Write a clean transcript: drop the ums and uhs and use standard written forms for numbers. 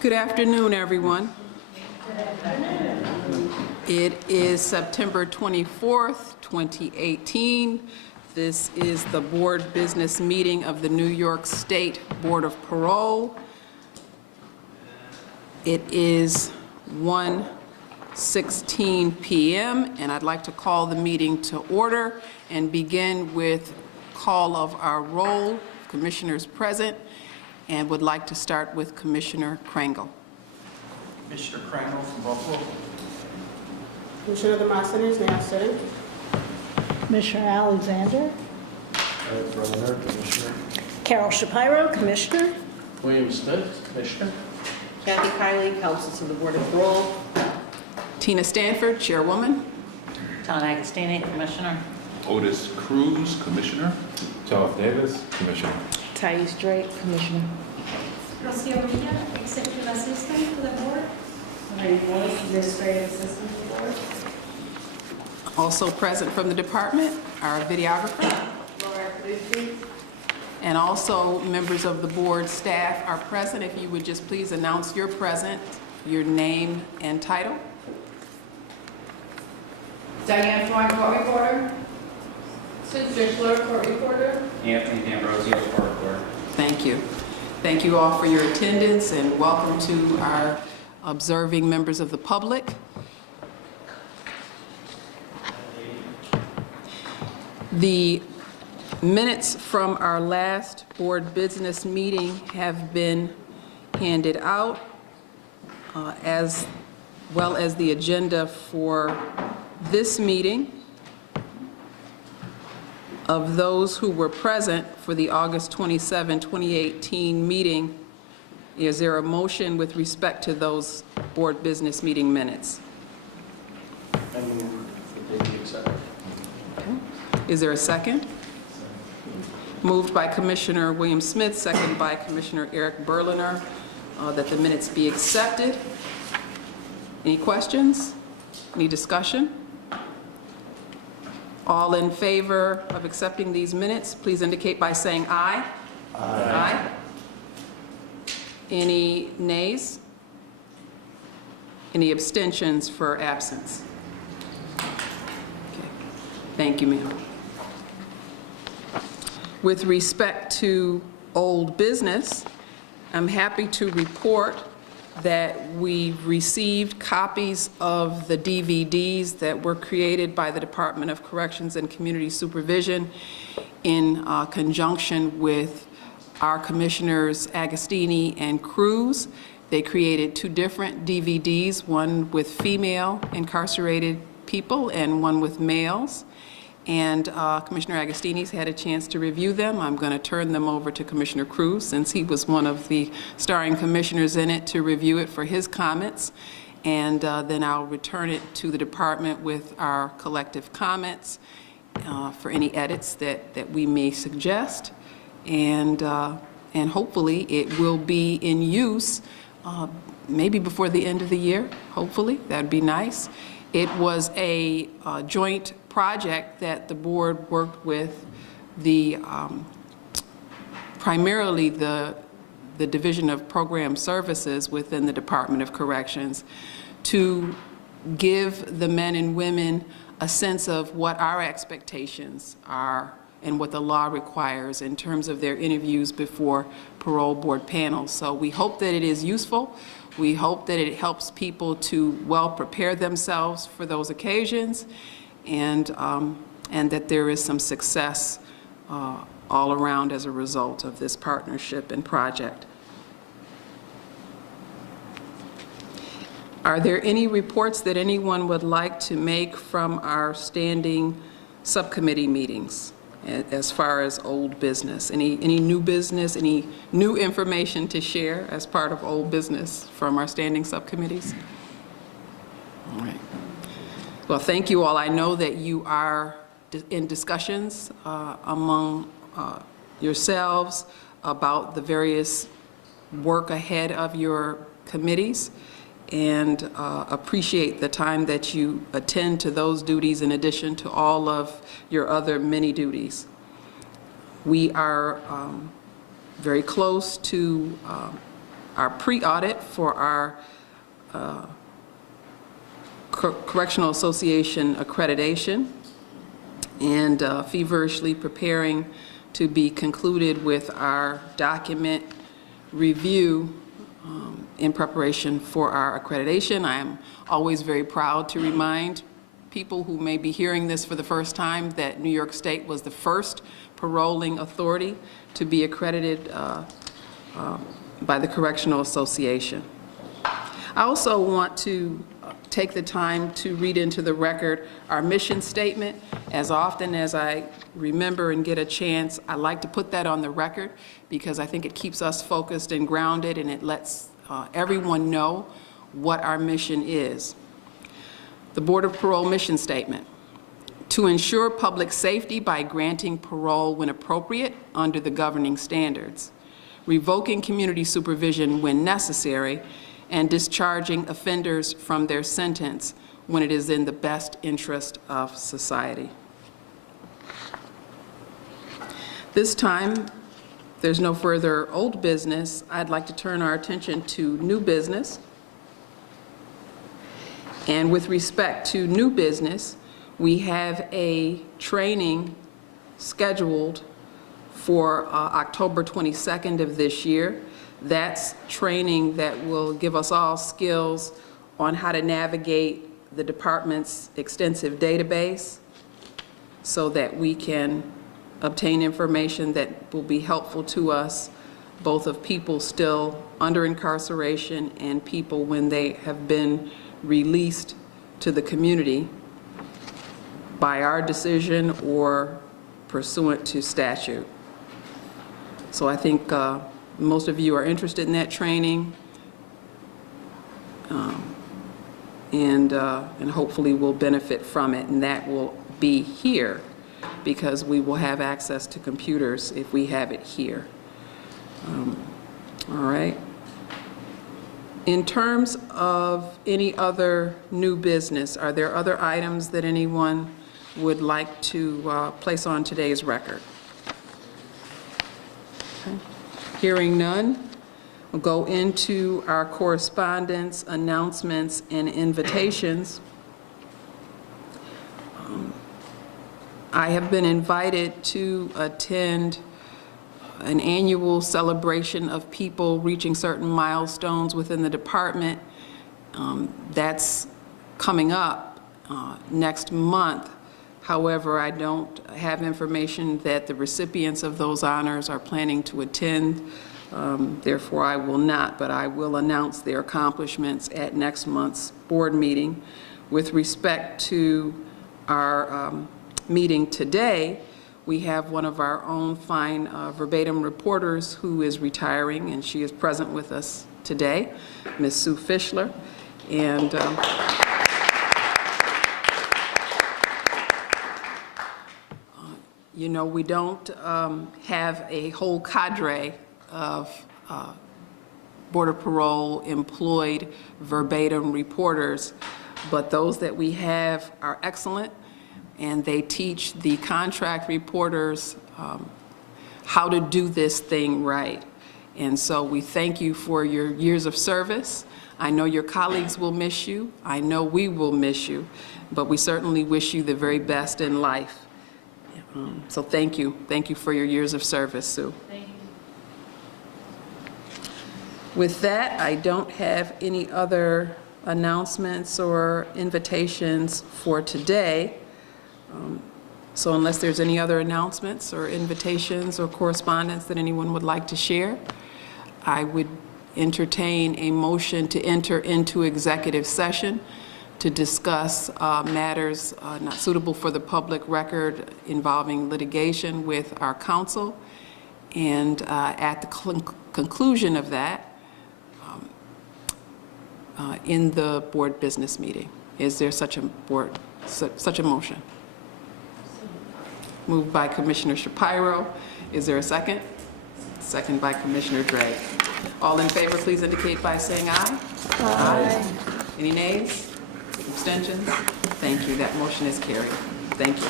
Good afternoon, everyone. It is September 24th, 2018. This is the board business meeting of the New York State Board of Parole. It is 1:16 p.m. and I'd like to call the meeting to order and begin with call of our roll, commissioners present, and would like to start with Commissioner Krangle. Commissioner Krangle from Buffalo. Commissioner Demosthenes is now sitting. Commissioner Alexander. Eric Berliner, Commissioner. Carol Shapiro, Commissioner. William Smith, Commissioner. Kathy Kiley, Counsel to the Board of Parole. Tina Stanford, Chairwoman. John Agostini, Commissioner. Otis Cruz, Commissioner. Todd Davis, Commissioner. Thais Drake, Commissioner. Rocio Villa, Executive Assistant to the Board. Lorraine Wallace, Administrative Assistant to the Board. Also present from the department, our videographer. Laura Caducci. And also members of the board staff are present. If you would just please announce you're present, your name and title. Diane Swan, Court Reporter. Sid Fischler, Court Reporter. Anthony D'Ambrosio, Court Reporter. Thank you. Thank you all for your attendance and welcome to our observing members of the public. The minutes from our last board business meeting have been handed out, as well as the agenda for this meeting. Of those who were present for the August 27, 2018 meeting, is there a motion with respect to those board business meeting minutes? I move that they be accepted. Is there a second? Moved by Commissioner William Smith, second by Commissioner Eric Berliner, that the minutes be accepted. Any questions? Any discussion? All in favor of accepting these minutes, please indicate by saying aye. Aye. Any nays? Any abstentions for absence? Okay. Thank you, ma'am. With respect to old business, I'm happy to report that we received copies of the DVDs that were created by the Department of Corrections and Community Supervision in conjunction with our commissioners Agostini and Cruz. They created two different DVDs, one with female incarcerated people and one with males. And Commissioner Agostini's had a chance to review them. I'm going to turn them over to Commissioner Cruz, since he was one of the starring commissioners in it, to review it for his comments. And then I'll return it to the department with our collective comments for any edits that we may suggest. And hopefully it will be in use maybe before the end of the year, hopefully. That'd be nice. It was a joint project that the board worked with the primarily the Division of Program Services within the Department of Corrections to give the men and women a sense of what our expectations are and what the law requires in terms of their interviews before parole board panels. So we hope that it is useful. We hope that it helps people to well prepare themselves for those occasions, and that there is some success all around as a result of this partnership and project. Are there any reports that anyone would like to make from our standing subcommittee meetings as far as old business? Any new business, any new information to share as part of old business from our standing subcommittees? All right. Well, thank you all. I know that you are in discussions among yourselves about the various work ahead of your committees, and appreciate the time that you attend to those duties in addition to all of your other many duties. We are very close to our pre-audit for our Correctional Association accreditation, and feverishly preparing to be concluded with our document review in preparation for our accreditation. I am always very proud to remind people who may be hearing this for the first time that New York State was the first paroling authority to be accredited by the Correctional Association. I also want to take the time to read into the record our mission statement. As often as I remember and get a chance, I like to put that on the record because I think it keeps us focused and grounded, and it lets everyone know what our mission is. The Board of Parole mission statement: to ensure public safety by granting parole when appropriate under the governing standards, revoking community supervision when necessary, and discharging offenders from their sentence when it is in the best interest of society. This time, there's no further old business. I'd like to turn our attention to new business. And with respect to new business, we have a training scheduled for October 22nd of this year. That's training that will give us all skills on how to navigate the department's extensive database so that we can obtain information that will be helpful to us, both of people still under incarceration and people when they have been released to the community by our decision or pursuant to statute. So I think most of you are interested in that training, and hopefully will benefit from it, and that will be here because we will have access to computers if we have it here. All right. In terms of any other new business, are there other items that anyone would like to place on today's record? Okay. Hearing none, we'll go into our correspondence, announcements, and invitations. I have been invited to attend an annual celebration of people reaching certain milestones within the department. That's coming up next month. However, I don't have information that the recipients of those honors are planning to attend. Therefore, I will not, but I will announce their accomplishments at next month's board meeting. With respect to our meeting today, we have one of our own fine verbatim reporters who is retiring, and she is present with us today, Ms. Sue Fischler. And you know, we don't have a whole cadre of Board of Parole employed verbatim reporters, but those that we have are excellent, and they teach the contract reporters how to do this thing right. And so we thank you for your years of service. I know your colleagues will miss you. I know we will miss you, but we certainly wish you the very best in life. So thank you. Thank you for your years of service, Sue. Thank you. With that, I don't have any other announcements or invitations for today. So unless there's any other announcements or invitations or correspondence that anyone would like to share, I would entertain a motion to enter into executive session to discuss matters not suitable for the public record involving litigation with our counsel. And at the conclusion of that, in the board business meeting. Is there such a motion? Moved by Commissioner Shapiro. Is there a second? Second by Commissioner Drake. All in favor, please indicate by saying aye. Aye. Any nays? Abstentions? Thank you. That motion is carried. Thank you.